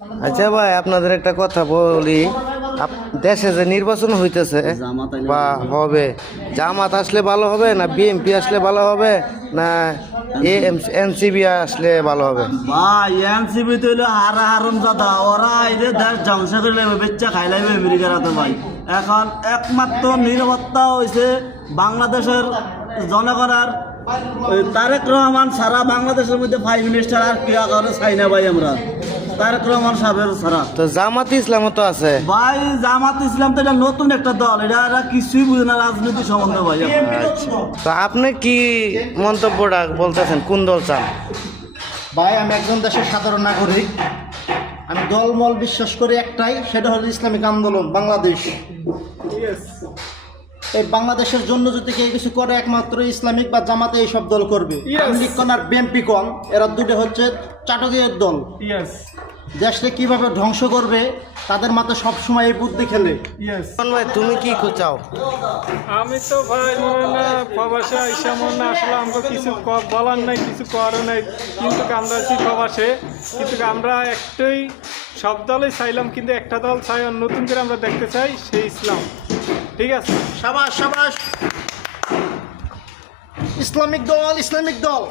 আচ্ছা ভাই, আপনাদের একটা কথা বলি, দেশে যে নির্বাচন হইতেছে বা হবে, জামাত আসলে ভালো হবে না বিএনপি আসলে ভালো হবে না এনসিবি আসলে ভালো হবে? ভাই এনসিবি তো হইলো হারাম জাদা, ওরা এদের দেশ ধ্বংস করে লাগবে, বেচ্চা খাই লাগবে আমেরিকার হাতে ভাই। এখন একমাত্র নিরাপত্তা হয়েছে বাংলাদেশের জনগণের তারেক রহমান সারা বাংলাদেশের মধ্যে প্রাইম মিনিস্টার আর কে করে চাই না ভাই আমরা, তারেক রহমান সাহেবের ছাড়া। তো জামাত ইসলামও তো আছে ভাই জামাত ইসলাম তো এটা নতুন একটা দল, এটা কিছুই বুঝে না রাজনীতি সম্বন্ধে ভাই। তো আপনি কি মন্তব্যটা বলতেছেন, কোন দল চান? ভাই আমি একজন দেশের সাধারণ নাগরিক, আমি দলমল বিশ্বাস করি একটাই, সেটা হলো ইসলামিক আন্দোলন বাংলাদেশ। এই বাংলাদেশের জন্য যদি কেউ কিছু করে একমাত্র ইসলামিক বা জামাতে এইসব দল করবে। আমেরিক কন আর বিএনপি কন, এরা দুটো হচ্ছে চাটকিয়ার দল। দেশকে কিভাবে ধ্বংস করবে তাদের মাথায় সবসময় এই বুদ্ধি খেলে। ভাই তুমি কি চাও? আমি তো ভাই মনে না প্রবাসে আইসা মনে না আসলে আমাকে কিছু বলার নাই, কিছু করার নাই, কিন্তু আমরা আছি প্রবাসে, কিন্তু আমরা একটাই সব দলই চাইলাম, কিন্তু একটা দল চাই আর নতুন করে আমরা দেখতে চাই, সেই ইসলাম। ঠিক আছে, সাবাস সাবাস, ইসলামিক দল, ইসলামিক দল।